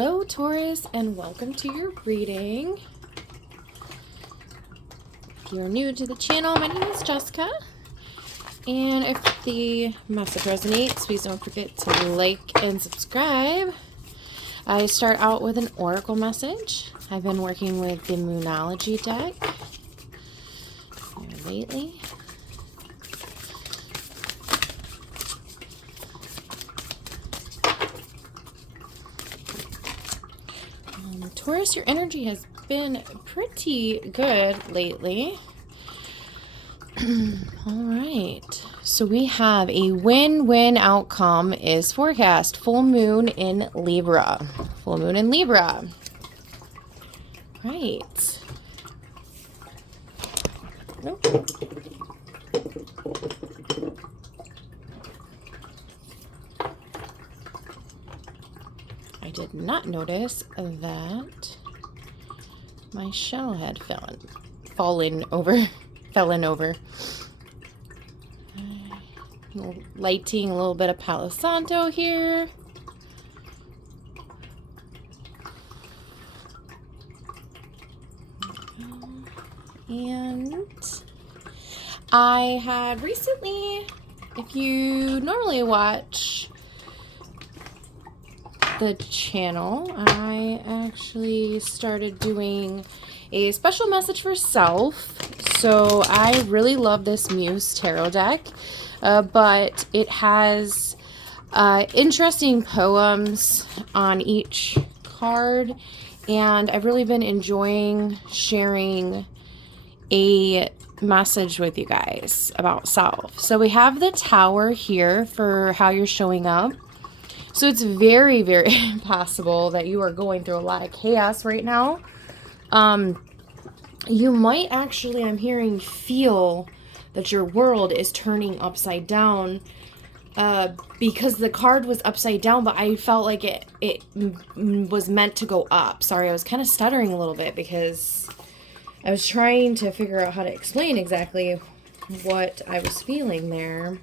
Hello, Taurus, and welcome to your reading. If you're new to the channel, my name is Jessica, and if the message resonates, please don't forget to like and subscribe. I start out with an oracle message. I've been working with the Moonology deck here lately. Taurus, your energy has been pretty good lately. All right. So we have a win-win outcome is forecast. Full moon in Libra. Full moon in Libra. Right. Nope. I did not notice that my shell had fallen over. Lighting a little bit of Palo Santo here. And I had recently, if you normally watch the channel, I actually started doing a special message for self. So I really love this Muse tarot deck, but it has interesting poems on each card, and I've really been enjoying sharing a message with you guys about self. So we have the Tower here for how you're showing up. So it's very, very possible that you are going through a lot of chaos right now. You might actually, I'm hearing, feel that your world is turning upside down because the card was upside down, but I felt like it was meant to go up. Sorry, I was kind of stuttering a little bit because I was trying to figure out how to explain exactly what I was feeling there.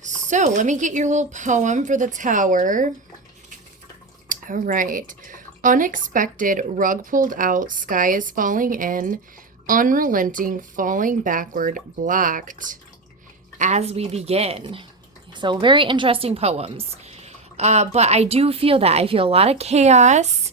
So let me get your little poem for the Tower. All right. Unexpected, rug pulled out, sky is falling in, unrelenting, falling backward, blocked as we begin. So very interesting poems. But I do feel that. I feel a lot of chaos.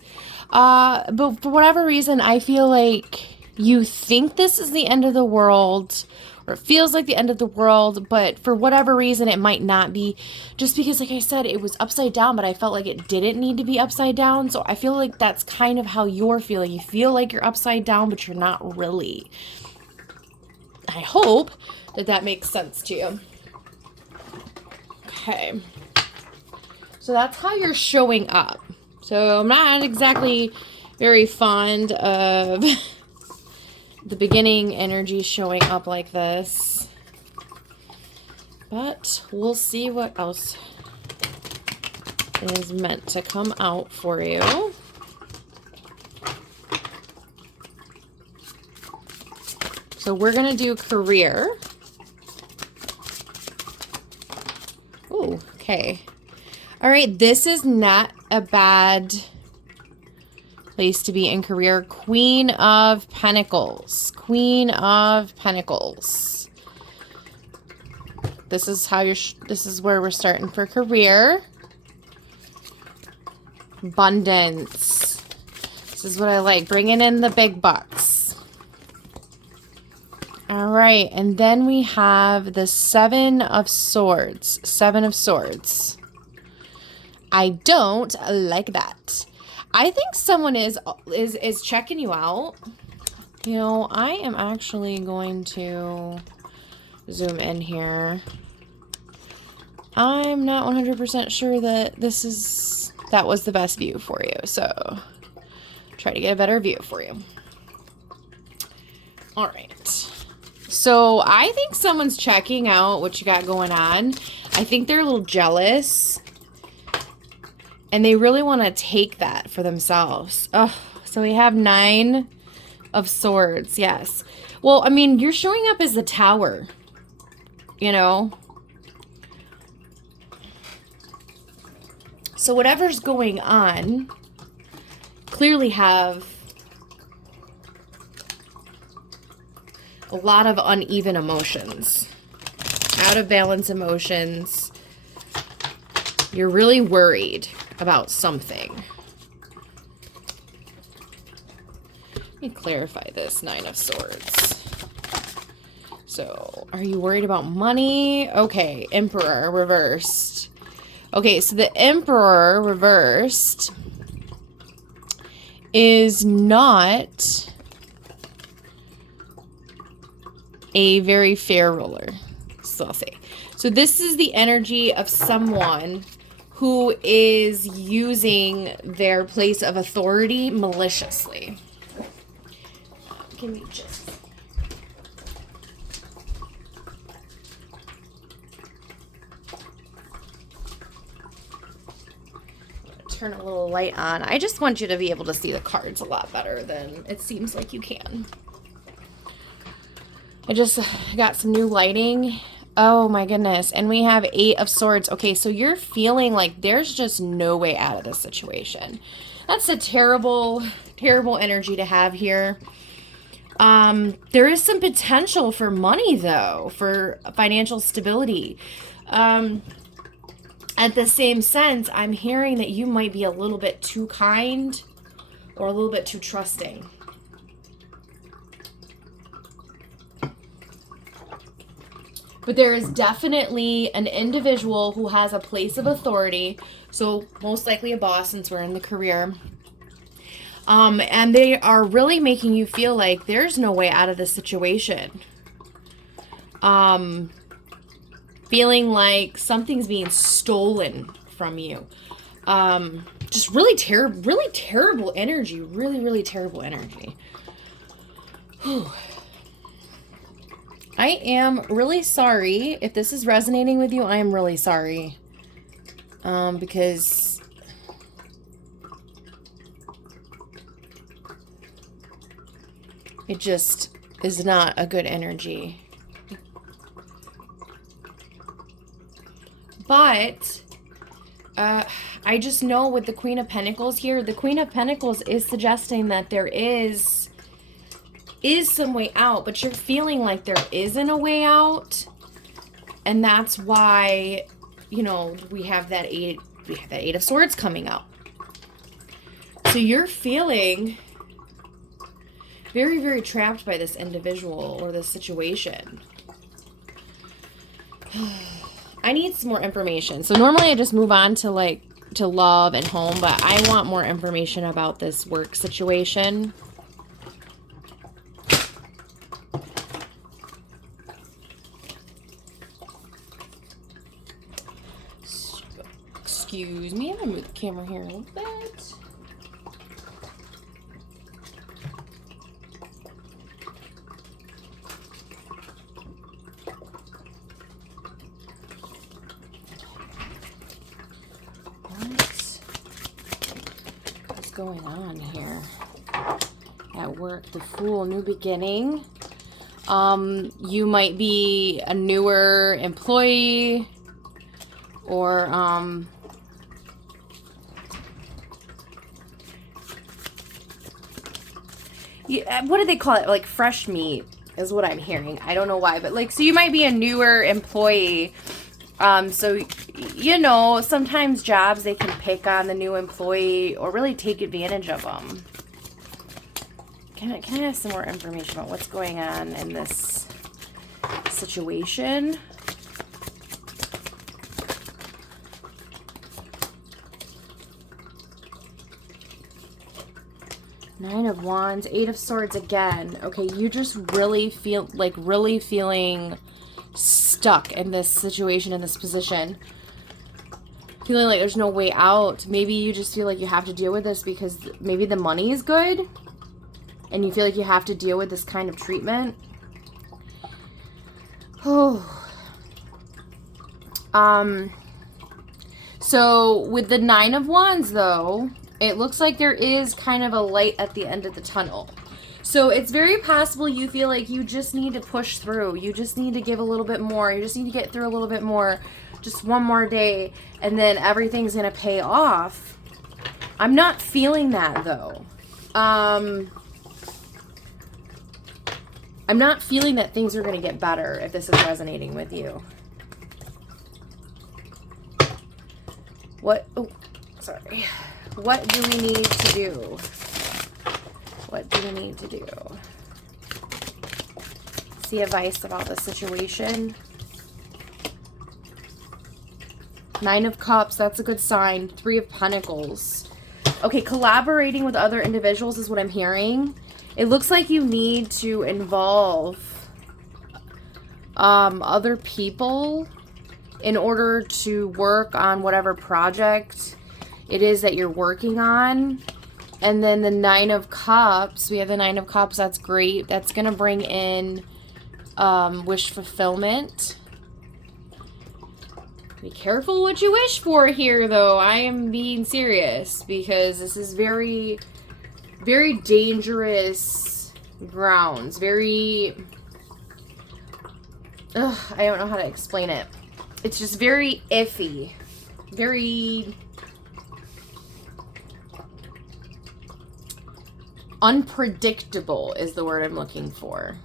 But for whatever reason, I feel like you think this is the end of the world, or it feels like the end of the world, but for whatever reason, it might not be, just because, like I said, it was upside down, but I felt like it didn't need to be upside down. So I feel like that's kind of how you're feeling. You feel like you're upside down, but you're not really. I hope that that makes sense to you. Okay. So that's how you're showing up. So I'm not exactly very fond of the beginning energy showing up like this, but we'll see what else is meant to come out for you. So we're going to do career. Ooh, okay. All right, this is not a bad place to be in career. Queen of Pentacles. Queen of Pentacles. This is how this is where we're starting for career. Abundance. This is what I like. Bringing in the big bucks. All right, and then we have the Seven of Swords. Seven of Swords. I don't like that. I think someone is checking you out. You know, I am actually going to zoom in here. I'm not 100% sure that that was the best view for you. So try to get a better view for you. All right. So I think someone's checking out what you got going on. I think they're a little jealous. And they really want to take that for themselves. Oh, so we have Nine of Swords. Yes. Well, I mean, you're showing up as the Tower. You know? So whatever's going on, clearly have a lot of uneven emotions, out of balance emotions. You're really worried about something. Let me clarify this, Nine of Swords. So, are you worried about money? Okay, Emperor reversed. Okay, so the Emperor reversed is not a very fair ruler, so I'll say. So this is the energy of someone who is using their place of authority maliciously. Give me just... turn a little light on. I just want you to be able to see the cards a lot better than it seems like you can. I just got some new lighting. Oh my goodness. And we have 8 of Swords. Okay, so you're feeling like there's just no way out of this situation. That's a terrible, terrible energy to have here. There is some potential for money, though, for financial stability. At the same sense, I'm hearing that you might be a little bit too kind or a little bit too trusting. But there is definitely an individual who has a place of authority, so most likely a boss since we're in the career. And they are really making you feel like there's no way out of this situation. Feeling like something's being stolen from you. Just really terrible energy. Really terrible energy. Whew. I am really sorry. If this is resonating with you, I am really sorry. Because it just is not a good energy. But I just know with the Queen of Pentacles here, the Queen of Pentacles is suggesting that there is some way out, but you're feeling like there isn't a way out. And that's why, you know, we have that 8 of Swords coming out. So you're feeling very trapped by this individual or this situation. I need some more information. So normally I just move on to love and home, but I want more information about this work situation. Excuse me, I'm gonna move the camera here a little bit. What's going on here? At work, the Fool, new beginning. You might be a newer employee or what do they call it? Like fresh meat is what I'm hearing. I don't know why, but like, so you might be a newer employee. So, you know, sometimes jobs, they can pick on the new employee or really take advantage of them. Can I have some more information about what's going on in this situation? Nine of Wands, 8 of Swords again. Okay, you just really feel like feeling stuck in this situation, in this position. Feeling like there's no way out. Maybe you just feel like you have to deal with this because maybe the money is good and you feel like you have to deal with this kind of treatment. Oh. So with the 9 of Wands though, it looks like there is kind of a light at the end of the tunnel. So it's very possible you feel like you just need to push through. You just need to give a little bit more. You just need to get through a little bit more. Just one more day, and then everything's going to pay off. I'm not feeling that, though. I'm not feeling that things are going to get better if this is resonating with you. What do we need to do? What do we need to do? See advice about the situation. 9 of Cups, that's a good sign. 3 of Pentacles. Okay, collaborating with other individuals is what I'm hearing. It looks like you need to involve other people in order to work on whatever project it is that you're working on. And then the 9 of Cups, we have the 9 of Cups, that's great. That's going to bring in wish fulfillment. Be careful what you wish for here, though. I am being serious because this is very, very dangerous grounds. Very, I don't know how to explain it. It's just very iffy. Very unpredictable is the word I'm looking for.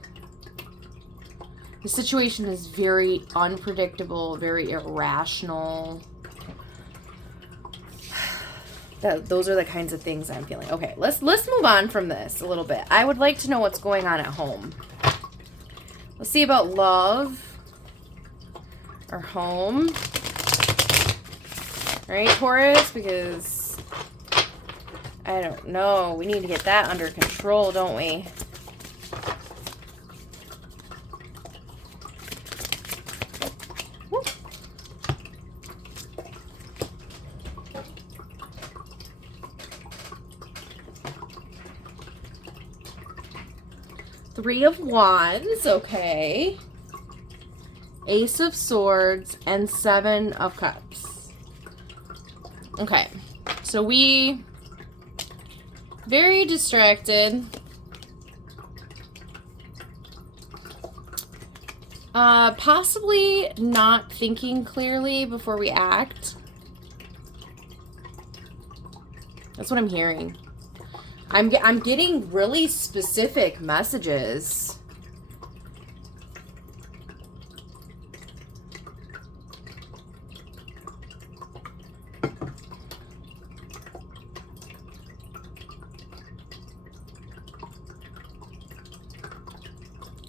The situation is very unpredictable, very irrational. Those are the kinds of things I'm feeling. Okay, let's move on from this a little bit. I would like to know what's going on at home. Let's see about love or home. Right, Taurus? Because I don't know. We need to get that under control, don't we? Three of Wands, okay. Ace of Swords and 7 of Cups. Okay, so we very distracted. Possibly not thinking clearly before we act. That's what I'm hearing. I'm getting really specific messages.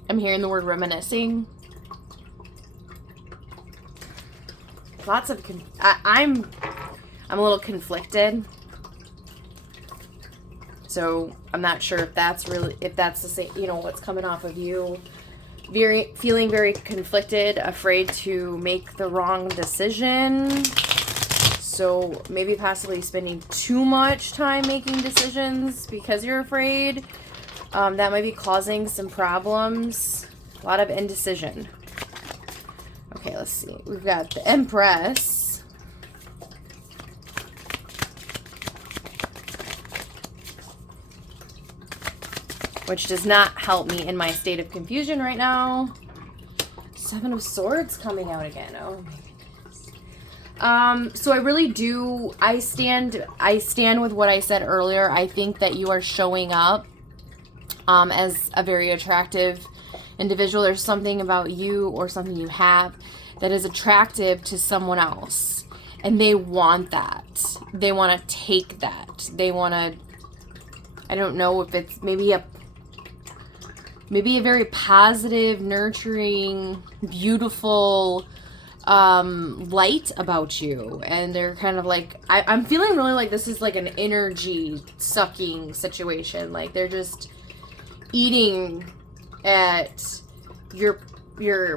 I'm hearing the word reminiscing. Lots of I'm a little conflicted. So I'm not sure if that's the same, you know, what's coming off of you. Feeling very conflicted, afraid to make the wrong decision. So maybe possibly spending too much time making decisions because you're afraid. That might be causing some problems. A lot of indecision. Okay, let's see. We've got the Empress. Which does not help me in my state of confusion right now. 7 of Swords coming out again. Oh my goodness. So I really do, I stand with what I said earlier. I think that you are showing up as a very attractive individual. There's something about you or something you have that is attractive to someone else. And they want that. They want to take that. They want to, I don't know if it's maybe a very positive, nurturing, beautiful light about you. And they're kind of like, I'm feeling really like this is like an energy sucking situation. Like they're just eating at your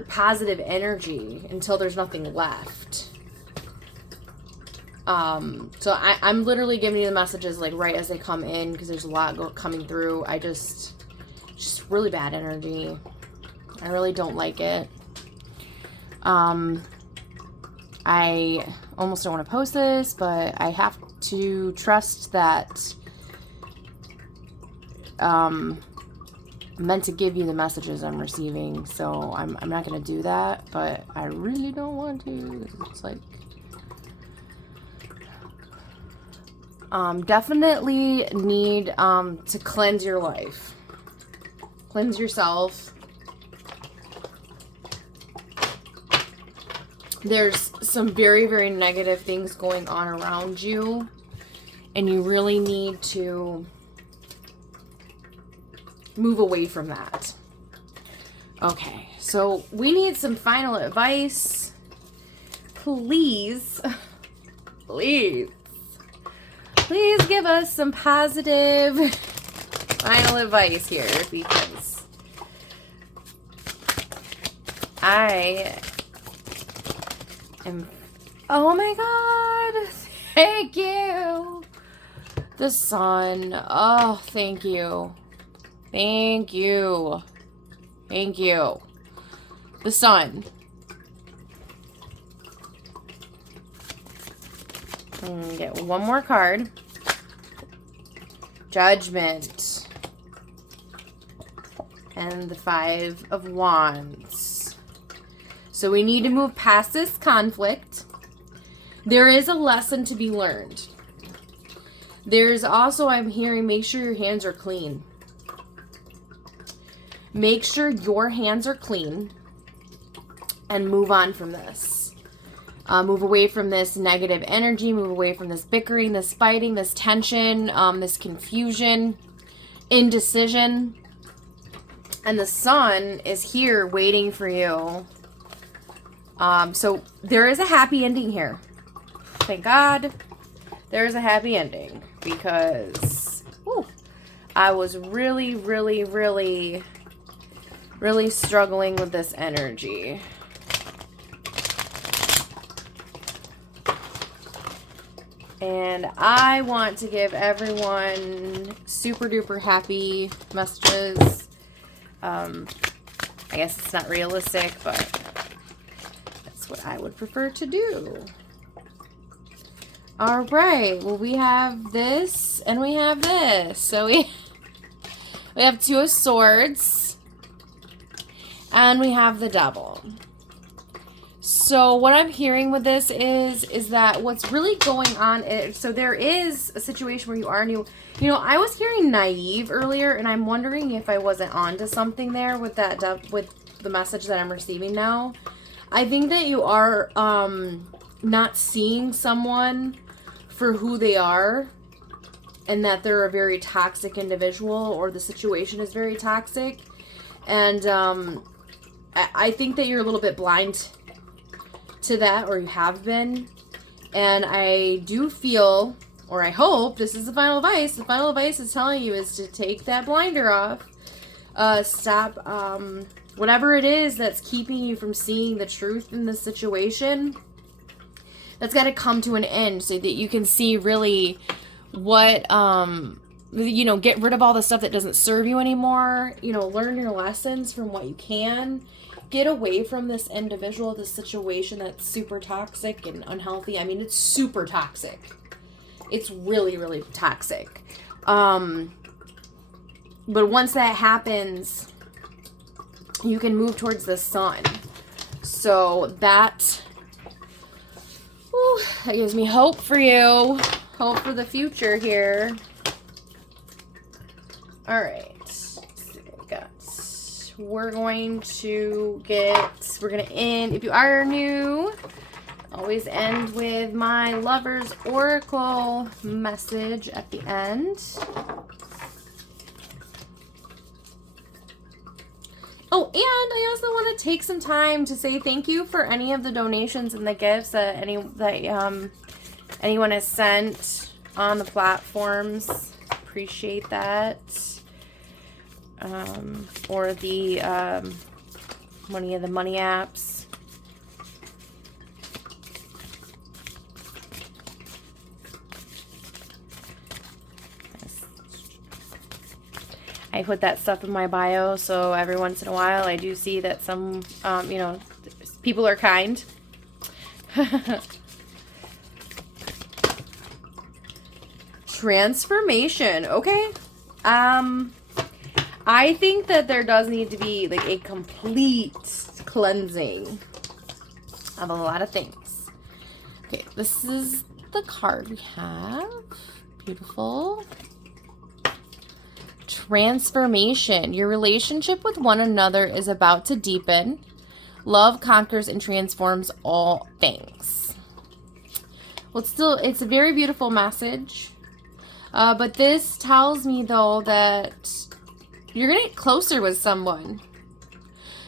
positive energy until there's nothing left. So I'm literally giving you the messages like right as they come in because there's a lot coming through. Just really bad energy. I really don't like it. I almost don't want to post this, but I have to trust that meant to give you the messages I'm receiving, so I'm not going to do that, but I really don't want to. It's like, definitely need to cleanse your life. Cleanse yourself. There's some very, very negative things going on around you, and you really need to move away from that. Okay, so we need some final advice. Please, please give us some positive final advice here, because I am, oh my God, thank you. The sun, oh, thank you. Thank you. Thank you. The sun. Get one more card. Judgment. And the Five of Wands. So we need to move past this conflict. There is a lesson to be learned. There's also, I'm hearing, make sure your hands are clean. Make sure your hands are clean and move on from this. Move away from this negative energy. Move away from this bickering, this fighting, this tension, this confusion, indecision. And the sun is here waiting for you. So there is a happy ending here. Thank God there is a happy ending, because I was really, really, really, really struggling with this energy. And I want to give everyone super duper happy messages. I guess it's not realistic, but that's what I would prefer to do. All right. Well, we have this and we have this. So we have Two of Swords and we have the Devil. So what I'm hearing with this is that what's really going on is, so there is a situation where you are new. You know, I was hearing naive earlier, and I'm wondering if I wasn't onto something there with that, with the message that I'm receiving now. I think that you are not seeing someone for who they are, and that they're a very toxic individual, or the situation is very toxic. And I think that you're a little bit blind to that, or you have been. And I do feel, or I hope, this is the final advice. The final advice is telling you is to take that blinder off. Stop whatever it is that's keeping you from seeing the truth in this situation. That's got to come to an end so that you can see really what, you know, get rid of all the stuff that doesn't serve you anymore. You know, learn your lessons from what you can. Get away from this individual, this situation that's super toxic and unhealthy. I mean, it's super toxic. It's really, really toxic. But once that happens, you can move towards the sun. So that gives me hope for you. Hope for the future here. All right. We're going to end, if you are new, always end with my Lover's Oracle message at the end. Oh, and I also want to take some time to say thank you for any of the donations and the gifts that anyone has sent on the platforms. Appreciate that. Or the any of the money apps. I put that stuff in my bio, so every once in a while I do see that some, you know, people are kind. Transformation. Okay. I think that there does need to be like a complete cleansing of a lot of things. Okay, this is the card we have. Beautiful. Transformation. Your relationship with one another is about to deepen. Love conquers and transforms all things. Well, it's a very beautiful message. But this tells me, though, that you're going to get closer with someone.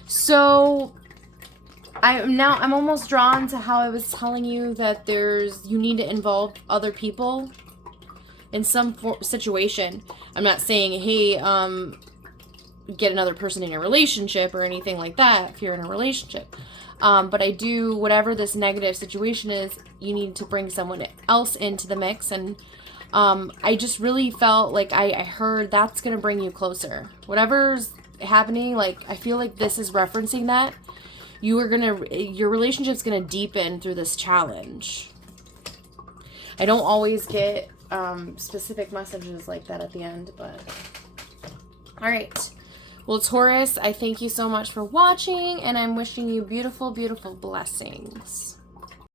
So I'm almost drawn to how I was telling you that you need to involve other people in some situation. I'm not saying, hey, get another person in your relationship or anything like that if you're in a relationship. But I do, whatever this negative situation is, you need to bring someone else into the mix. And I just really felt like I heard that's going to bring you closer. Whatever's happening, like, I feel like this is referencing that. Your relationship's going to deepen through this challenge. I don't always get specific messages like that at the end, but all right. Well, Taurus, I thank you so much for watching, and I'm wishing you beautiful, beautiful blessings.